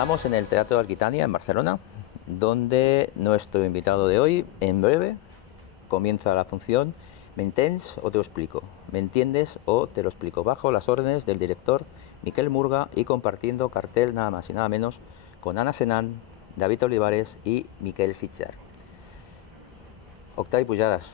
Estamos en el Teatro de Aquitania, en Barcelona, donde nuestro invitado de hoy, en breve, comienza la función ¿Me entens o te lo explico? ¿Me entiendes o te lo explico? Bajo las órdenes del director Miquel Murga y compartiendo cartel nada más y nada menos con Ana Senán, David Olivares y Miquel Sitjar. Octavi Pujadas,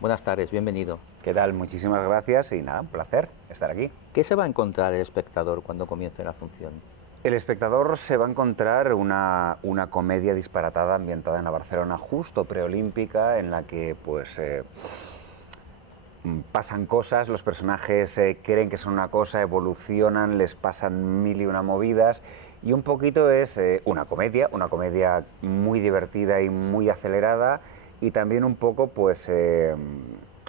buenas tardes, bienvenido. ¿Qué tal? Muchísimas gracias y nada, un placer estar aquí. ¿Qué se va a encontrar el espectador cuando comience la función? El espectador se va a encontrar una comedia disparatada ambientada en la Barcelona justo preolímpica, en la que pues pasan cosas, los personajes creen que son una cosa, evolucionan, les pasan mil y una movidas, y un poquito es una comedia muy divertida y muy acelerada, y también un poco pues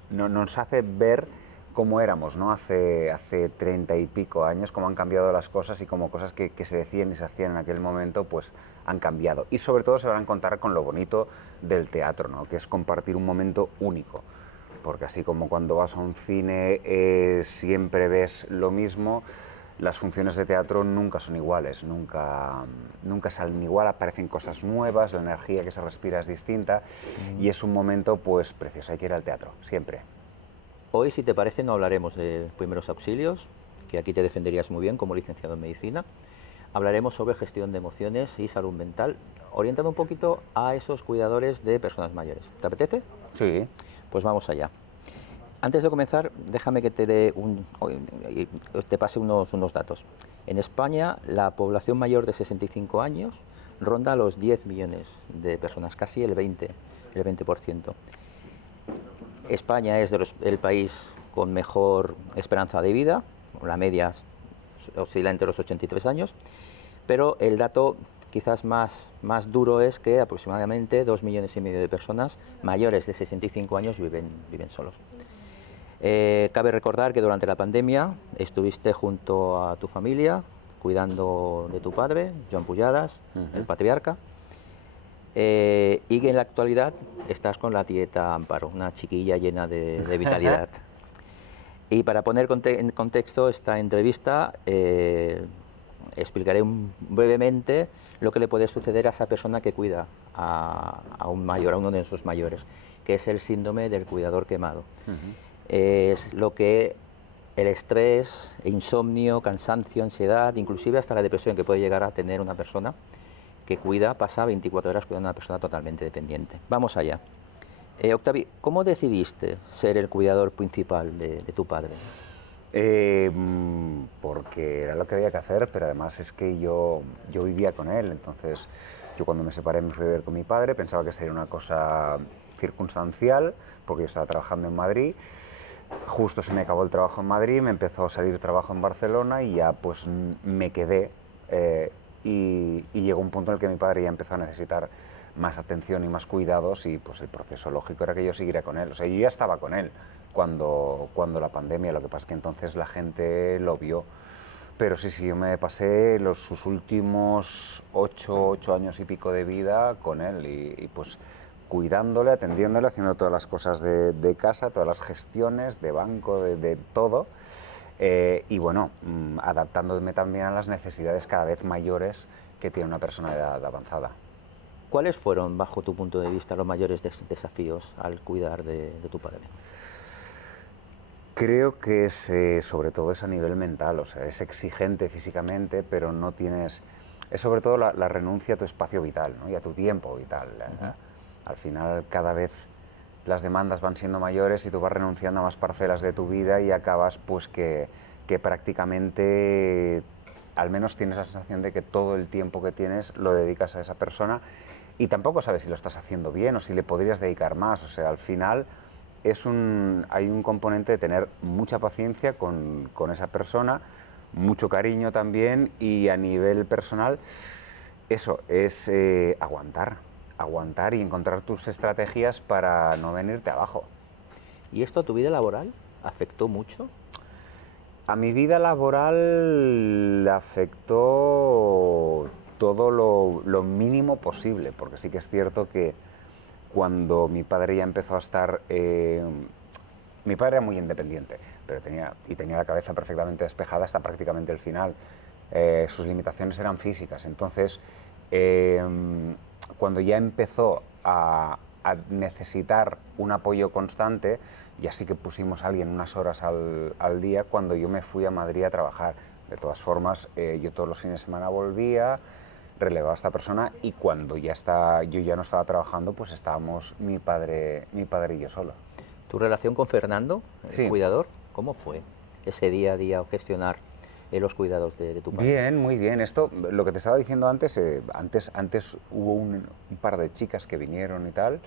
nos hace ver cómo éramos, ¿no? Hace 30 y pico años, cómo han cambiado las cosas y cómo cosas que se decían y se hacían en aquel momento, pues han cambiado. Y sobre todo se van a encontrar con lo bonito del teatro, ¿no? Que es compartir un momento único. Porque así como cuando vas a un cine siempre ves lo mismo, las funciones de teatro nunca son iguales, nunca salen igual, aparecen cosas nuevas, la energía que se respira es distinta y es un momento pues precioso, hay que ir al teatro, siempre. Hoy, si te parece, no hablaremos de primeros auxilios, que aquí te defenderías muy bien como licenciado en medicina. Hablaremos sobre gestión de emociones y salud mental, orientando un poquito a esos cuidadores de personas mayores. ¿Te apetece? Sí. Pues vamos allá. Antes de comenzar, déjame que te pase unos datos. En España, la población mayor de 65 años ronda los 10 millones de personas, casi el 20%. España es el país con mejor esperanza de vida, la media oscila entre los 83 años, pero el dato quizás más duro es que aproximadamente 2,5 millones de personas mayores de 65 años viven solos. Cabe recordar que durante la pandemia estuviste junto a tu familia cuidando de tu padre, Joan Pujadas, el patriarca, y que en la actualidad estás con la tieta Amparo, una chiquilla llena de vitalidad. Y para poner en contexto esta entrevista, explicaré brevemente lo que le puede suceder a esa persona que cuida a un mayor, a uno de nuestros mayores, que es el síndrome del cuidador quemado. Es lo que el estrés, insomnio, cansancio, ansiedad, inclusive hasta la depresión que puede llegar a tener una persona que pasa 24 horas cuidando a una persona totalmente dependiente. Vamos allá. Octavi, ¿cómo decidiste ser el cuidador principal de tu padre? Porque era lo que había que hacer, pero además es que yo vivía con él, entonces yo cuando me separé me fui a vivir con mi padre, pensaba que sería una cosa circunstancial, porque yo estaba trabajando en Madrid, justo se me acabó el trabajo en Madrid, me empezó a salir trabajo en Barcelona y ya pues me quedé y llegó un punto en el que mi padre ya empezó a necesitar más atención y más cuidados y pues el proceso lógico era que yo siguiera con él. O sea, yo ya estaba con él cuando la pandemia, lo que pasa es que entonces la gente lo vio. Pero sí, yo me pasé sus últimos 8 años y pico de vida con él y pues cuidándole, atendiéndole, haciendo todas las cosas de casa, todas las gestiones de banco, de todo. Y bueno, adaptándome también a las necesidades cada vez mayores que tiene una persona de edad avanzada. ¿Cuáles fueron, bajo tu punto de vista, los mayores desafíos al cuidar de tu padre? Creo que sobre todo es a nivel mental, o sea, es exigente físicamente, pero no tienes... Es sobre todo la renuncia a tu espacio vital, ¿no? Y a tu tiempo vital. Al final, cada vez las demandas van siendo mayores y tú vas renunciando a más parcelas de tu vida y acabas pues que prácticamente al menos tienes la sensación de que todo el tiempo que tienes lo dedicas a esa persona y tampoco sabes si lo estás haciendo bien o si le podrías dedicar más. O sea, al final hay un componente de tener mucha paciencia con esa persona, mucho cariño también y a nivel personal eso es aguantar y encontrar tus estrategias para no venirte abajo. ¿Y esto a tu vida laboral afectó mucho? A mi vida laboral le afectó todo lo mínimo posible, porque sí que es cierto que cuando mi padre ya empezó a estar... mi padre era muy independiente, pero tenía la cabeza perfectamente despejada hasta prácticamente el final. sus limitaciones eran físicas. Entonces, cuando ya empezó a necesitar un apoyo constante, ya sí que pusimos a alguien unas horas al día cuando yo me fui a Madrid a trabajar. De todas formas, yo todos los fines de semana volvía, relevaba a esta persona, y cuando yo ya no estaba trabajando, pues estábamos mi padre y yo solo. ¿Tu relación con Fernando, el Sí. cuidador, cómo fue ese día a día o gestionar los cuidados de tu padre? Bien, muy bien. Esto, lo que te estaba diciendo antes, antes hubo un par de chicas que vinieron y tal,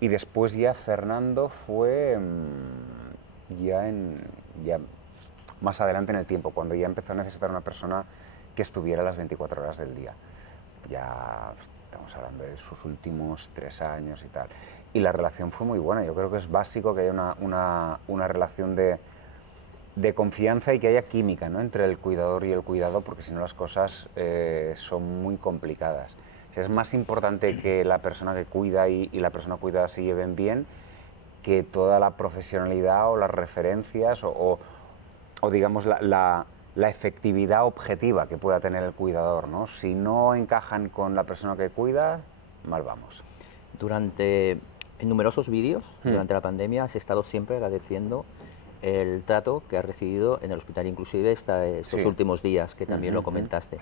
y después ya Fernando fue ya más adelante en el tiempo, cuando ya empezó a necesitar una persona que estuviera las 24 horas del día. Ya estamos hablando de sus últimos 3 años y tal. Y la relación fue muy buena. Yo creo que es básico que haya una relación de confianza y que haya química, ¿no?, entre el cuidador y el cuidado, porque si no las cosas son muy complicadas. O sea, es más importante que la persona que cuida y la persona cuidada se lleven bien que toda la profesionalidad o las referencias o digamos la efectividad objetiva que pueda tener el cuidador, ¿no? Si no encajan con la persona que cuida, mal vamos. En numerosos vídeos, durante la pandemia, has estado siempre agradeciendo el trato que has recibido en el hospital, inclusive estos Sí. últimos días, que también lo comentaste.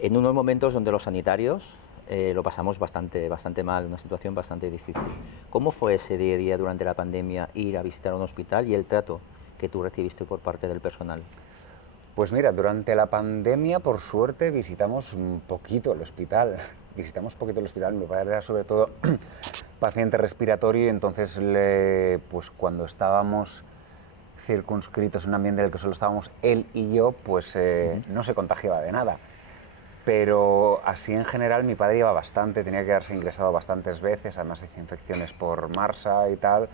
En unos momentos donde los sanitarios lo pasamos bastante mal, una situación bastante difícil. ¿Cómo fue ese día a día durante la pandemia, ir a visitar un hospital y el trato que tú recibiste por parte del personal? Pues mira, durante la pandemia, por suerte, visitamos un poquito el hospital. Visitamos poquito el hospital. Mi padre era sobre todo paciente respiratorio, y entonces pues cuando estábamos circunscritos en un ambiente en el que solo estábamos él y yo, pues no se contagiaba de nada. Pero así en general mi padre iba bastante, tenía que quedarse ingresado bastantes veces, además hacía infecciones por MRSA y tal.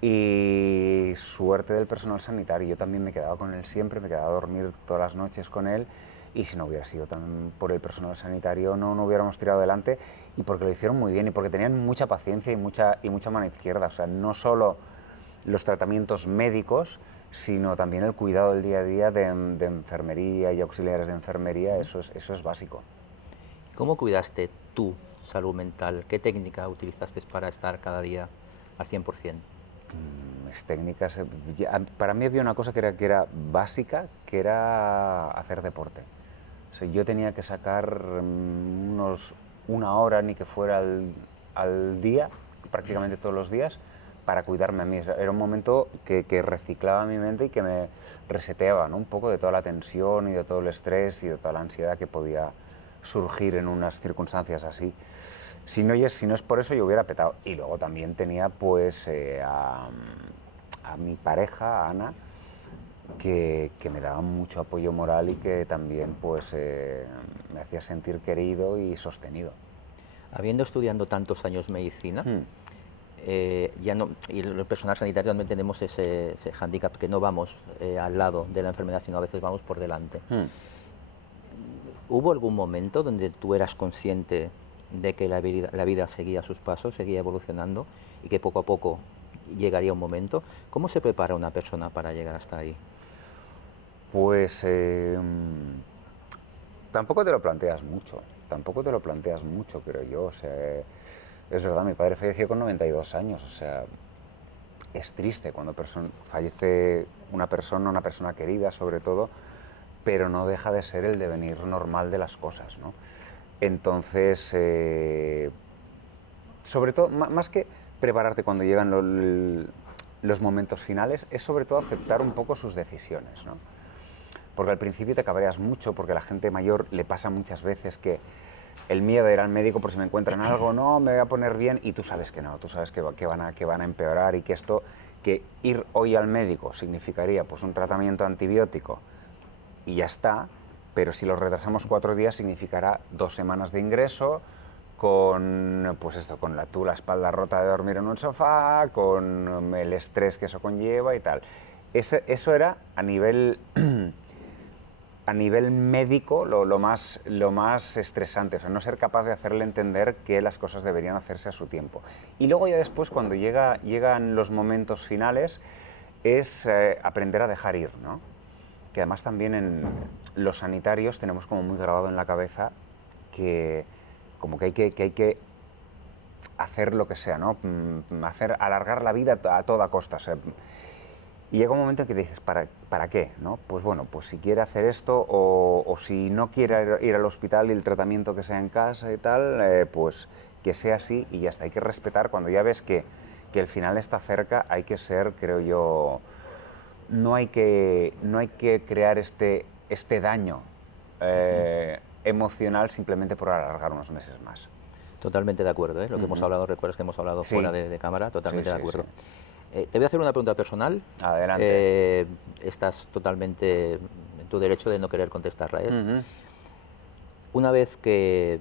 Y suerte del personal sanitario, yo también me quedaba con él siempre, me quedaba a dormir todas las noches con él, y si no hubiera sido tan por el personal sanitario no hubiéramos tirado adelante, y porque lo hicieron muy bien y porque tenían mucha paciencia y mucha mano izquierda. O sea, no solo los tratamientos médicos, sino también el cuidado del día a día de enfermería y auxiliares de enfermería. Eso es básico. ¿Cómo cuidaste tu salud mental? ¿Qué técnica utilizaste para estar cada día al 100%? Técnicas, para mí había una cosa que era básica, que era hacer deporte. O sea, yo tenía que sacar una hora, ni que fuera al día, prácticamente todos los días, para cuidarme a mí. Era un momento que reciclaba mi mente y que me reseteaba, ¿no?, un poco de toda la tensión y de todo el estrés y de toda la ansiedad que podía surgir en unas circunstancias así. Si no es por eso, yo hubiera petado. Y luego también tenía pues a mi pareja, a Ana, que me daba mucho apoyo moral y que también pues me hacía sentir querido y sostenido. Habiendo estudiado tantos años medicina, ya no, y el personal sanitario también tenemos ese hándicap, que no vamos al lado de la enfermedad, sino a veces vamos por delante. ¿Hubo algún momento donde tú eras consciente de que la vida seguía sus pasos, seguía evolucionando, y que poco a poco llegaría un momento? ¿Cómo se prepara una persona para llegar hasta ahí? Pues tampoco te lo planteas mucho, creo yo. O sea, es verdad, mi padre falleció con 92 años, o sea, es triste cuando fallece una persona querida sobre todo, pero no deja de ser el devenir normal de las cosas, ¿no? Entonces, sobre todo, más que prepararte cuando llegan los momentos finales, es sobre todo aceptar un poco sus decisiones, ¿no? Porque al principio te cabreas mucho, porque a la gente mayor le pasa muchas veces que el miedo de ir al médico por si me encuentran algo, no, me voy a poner bien, y tú sabes que no, tú sabes que van a empeorar, y que ir hoy al médico significaría pues un tratamiento antibiótico y ya está, pero si lo retrasamos 4 días significará 2 semanas de ingreso, con pues esto, con la espalda rota de dormir en un sofá, con el estrés que eso conlleva y tal. Eso era a nivel médico lo más estresante, o sea, no ser capaz de hacerle entender que las cosas deberían hacerse a su tiempo. Y luego ya después, cuando llegan los momentos finales, es aprender a dejar ir, ¿no? que además también en los sanitarios tenemos como muy grabado en la cabeza que como que hay que hacer lo que sea, ¿no? Alargar la vida a toda costa. O sea, y llega un momento en que dices, ¿para qué? ¿No? Pues bueno, pues si quiere hacer esto o si no quiere ir al hospital y el tratamiento que sea en casa y tal, pues que sea así y ya está. Hay que respetar cuando ya ves que el final está cerca, hay que ser, creo yo, no hay que crear este daño emocional simplemente por alargar unos meses más. Totalmente de acuerdo, ¿eh? Lo que hemos hablado, recuerdas que hemos hablado Sí. fuera de cámara, totalmente Sí, de sí, acuerdo. sí. Te voy a hacer una pregunta personal. Adelante. Estás totalmente en tu derecho de no querer contestarla. Una vez que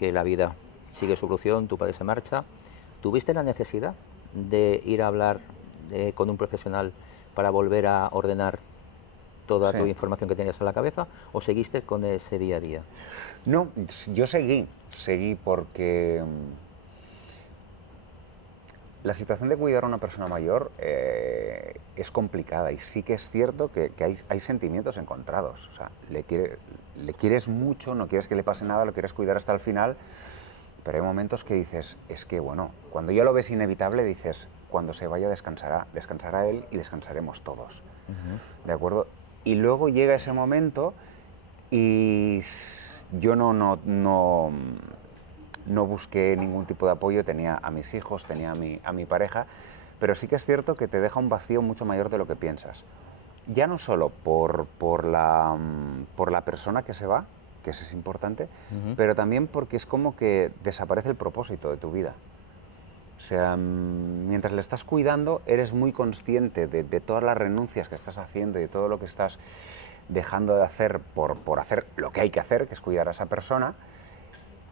la vida sigue su evolución, tu padre se marcha, ¿tuviste la necesidad de ir a hablar con un profesional para volver a ordenar toda tu Sí. información que tenías en la cabeza o seguiste con ese día a día? No, yo seguí porque la situación de cuidar a una persona mayor es complicada y sí que es cierto que hay sentimientos encontrados. O sea, le quieres mucho, no quieres que le pase nada, lo quieres cuidar hasta el final, pero hay momentos que dices, es que bueno, cuando ya lo ves inevitable dices, cuando se vaya descansará él y descansaremos todos. ¿De acuerdo? Y luego llega ese momento y yo no busqué ningún tipo de apoyo, tenía a mis hijos, tenía a mi pareja, pero sí que es cierto que te deja un vacío mucho mayor de lo que piensas. Ya no solo por la persona que se va, que eso es importante, pero también porque es como que desaparece el propósito de tu vida. O sea, mientras le estás cuidando, eres muy consciente de todas las renuncias que estás haciendo y de todo lo que estás dejando de hacer por hacer lo que hay que hacer, que es cuidar a esa persona.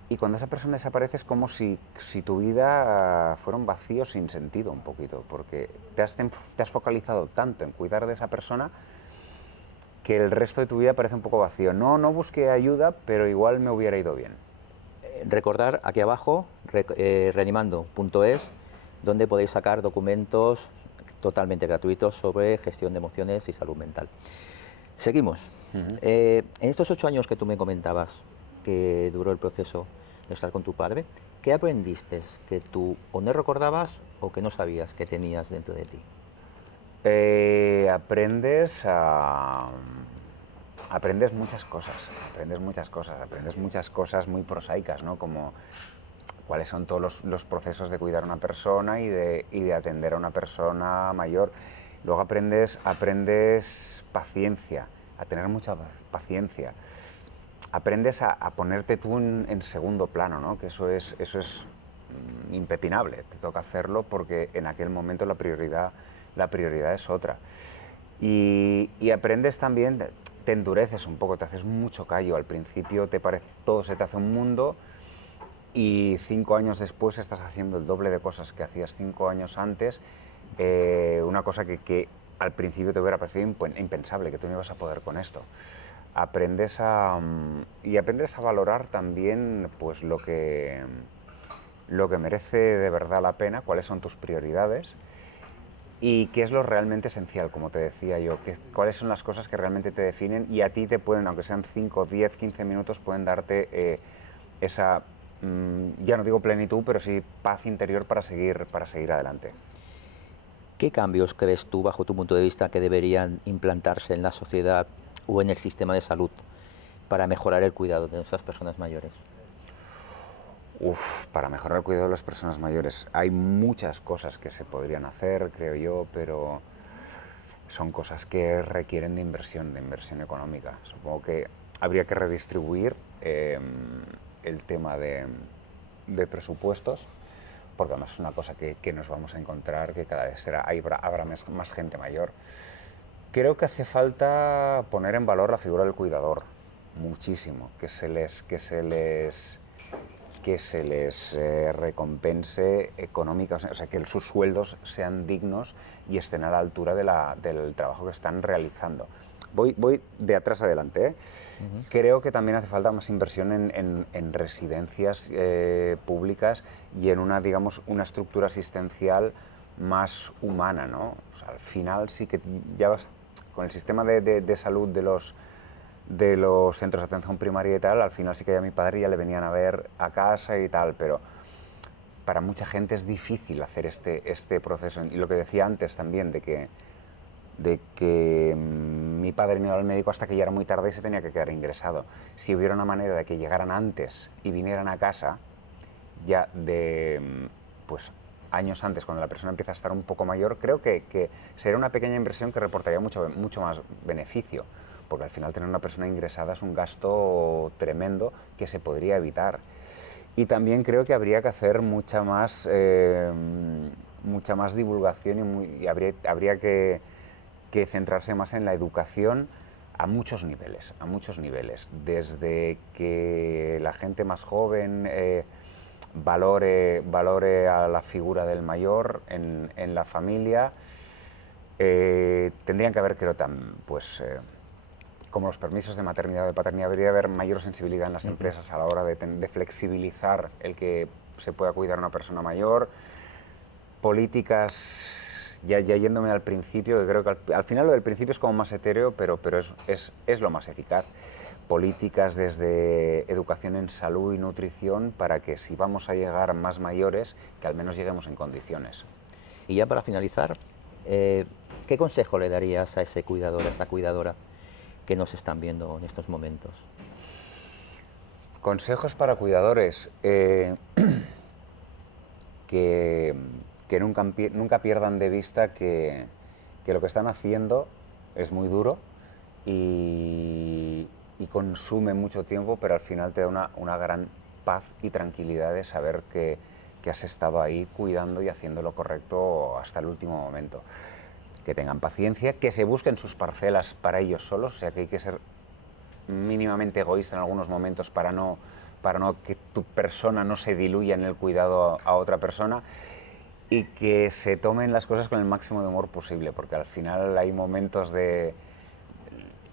Y cuando esa persona desaparece es como si tu vida fuera un vacío sin sentido un poquito, porque te has focalizado tanto en cuidar de esa persona que el resto de tu vida parece un poco vacío. No busqué ayuda, pero igual me hubiera ido bien. Recordar aquí abajo, reanimando.es, donde podéis sacar documentos totalmente gratuitos sobre gestión de emociones y salud mental. Seguimos. En estos 8 años que tú me comentabas que duró el proceso de estar con tu padre, ¿qué aprendiste que tú o no recordabas o que no sabías que tenías dentro de ti? Aprendes muchas cosas muy prosaicas, ¿no? Como cuáles son todos los procesos de cuidar a una persona y de atender a una persona mayor. Luego aprendes paciencia, a tener mucha paciencia. Aprendes a ponerte tú en segundo plano, ¿no? Que eso es impepinable. Te toca hacerlo porque en aquel momento la prioridad es otra. Y aprendes también, te endureces un poco, te haces mucho callo. Al principio todo se te hace un mundo y 5 años después estás haciendo el doble de cosas que hacías 5 años antes. Una cosa que al principio te hubiera parecido impensable, que tú no ibas a poder con esto. Aprendes a valorar también pues, lo que merece de verdad la pena, cuáles son tus prioridades y qué es lo realmente esencial, como te decía yo, cuáles son las cosas que realmente te definen y a ti te pueden, aunque sean 5, 10, 15 minutos, pueden darte esa, ya no digo plenitud, pero sí paz interior para seguir adelante. ¿Qué cambios crees tú, bajo tu punto de vista, que deberían implantarse en la sociedad o en el sistema de salud para mejorar el cuidado de nuestras personas mayores? Para mejorar el cuidado de las personas mayores hay muchas cosas que se podrían hacer, creo yo, pero son cosas que requieren de inversión económica. Supongo que habría que redistribuir el tema de presupuestos, porque además es una cosa que nos vamos a encontrar, que cada vez habrá más gente mayor. Creo que hace falta poner en valor la figura del cuidador, muchísimo, que se les recompense económicamente, o sea, que sus sueldos sean dignos y estén a la altura del trabajo que están realizando. Voy de atrás adelante, ¿eh? Creo que también hace falta más inversión en residencias públicas y en una estructura asistencial más humana, ¿no? O sea, al final sí que ya vas con el sistema de salud de los centros de atención primaria y tal, al final sí que a mi padre ya le venían a ver a casa y tal, pero para mucha gente es difícil hacer este proceso. Y lo que decía antes también, de que mi padre no iba al médico hasta que ya era muy tarde y se tenía que quedar ingresado. Si hubiera una manera de que llegaran antes y vinieran a casa, ya pues, años antes, cuando la persona empieza a estar un poco mayor, creo que sería una pequeña inversión que reportaría mucho más beneficio, porque al final tener una persona ingresada es un gasto tremendo que se podría evitar. Y también creo que habría que hacer mucha más divulgación y habría que centrarse más en la educación a muchos niveles, desde que la gente más joven valore a la figura del mayor en la familia. Tendrían que haber, creo, como los permisos de maternidad o de paternidad, debería haber mayor sensibilidad en las empresas a la hora de flexibilizar el que se pueda cuidar a una persona mayor. Políticas, ya yéndome al principio, que creo que al final lo del principio es como más etéreo, pero es lo más eficaz. Políticas desde educación en salud y nutrición para que si vamos a llegar más mayores, que al menos lleguemos en condiciones. Y ya para finalizar, ¿qué consejo le darías a ese cuidador, a esa cuidadora que nos están viendo en estos momentos? Consejos para cuidadores. Que nunca pierdan de vista que lo que están haciendo es muy duro y consume mucho tiempo, pero al final te da una gran paz y tranquilidad de saber que has estado ahí cuidando y haciendo lo correcto hasta el último momento. Que tengan paciencia, que se busquen sus parcelas para ellos solos, o sea que hay que ser mínimamente egoísta en algunos momentos para no que tu persona no se diluya en el cuidado a otra persona, y que se tomen las cosas con el máximo de humor posible, porque al final hay momentos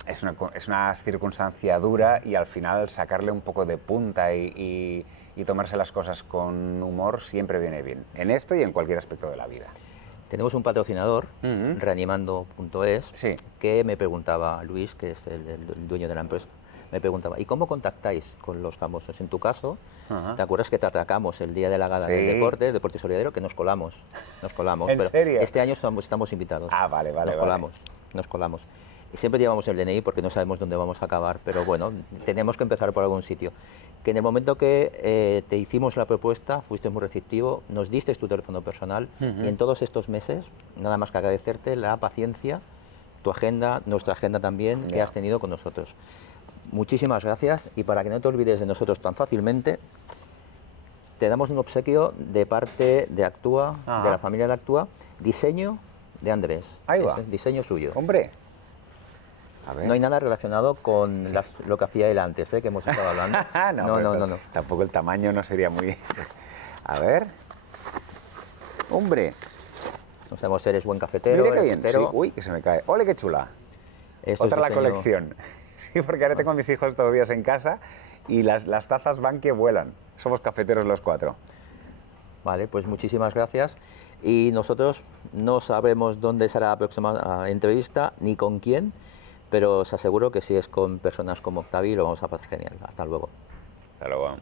es una circunstancia dura y al final sacarle un poco de punta y tomarse las cosas con humor siempre viene bien, en esto y en cualquier aspecto de la vida. Tenemos un patrocinador, reanimando.es, sí, que me preguntaba, Luis, que es el dueño de la empresa, me preguntaba, ¿y cómo contactáis con los famosos? En tu caso, ¿te acuerdas que te atracamos el día de la gala del deporte solidario, que nos colamos? ¿En pero serio? Este año estamos invitados. Ah, vale. Nos colamos. Y siempre llevamos el DNI porque no sabemos dónde vamos a acabar, pero bueno, tenemos que empezar por algún sitio. Que en el momento que te hicimos la propuesta, fuiste muy receptivo, nos diste tu teléfono personal y en todos estos meses, nada más que agradecerte la paciencia, tu agenda, nuestra agenda también, que has tenido con nosotros. Muchísimas gracias, y para que no te olvides de nosotros tan fácilmente, te damos un obsequio de parte de Actúa, de la familia de Actúa, diseño de Andrés. Ahí va. Diseño suyo. Hombre. A ver. No hay nada relacionado con lo que hacía él antes, que hemos estado hablando. No. Tampoco el tamaño no sería muy... A ver. Hombre. No sabemos si eres buen cafetero. Mira qué bien. Sí. Uy, que se me cae. ¡Ole, qué chula! Otra la colección. Sí, porque ahora tengo a mis hijos todos los días en casa y las tazas van que vuelan. Somos cafeteros los 4. Vale, pues muchísimas gracias. Y nosotros no sabemos dónde será la próxima entrevista ni con quién, pero os aseguro que si es con personas como Octavi lo vamos a pasar genial. Hasta luego. Hasta luego.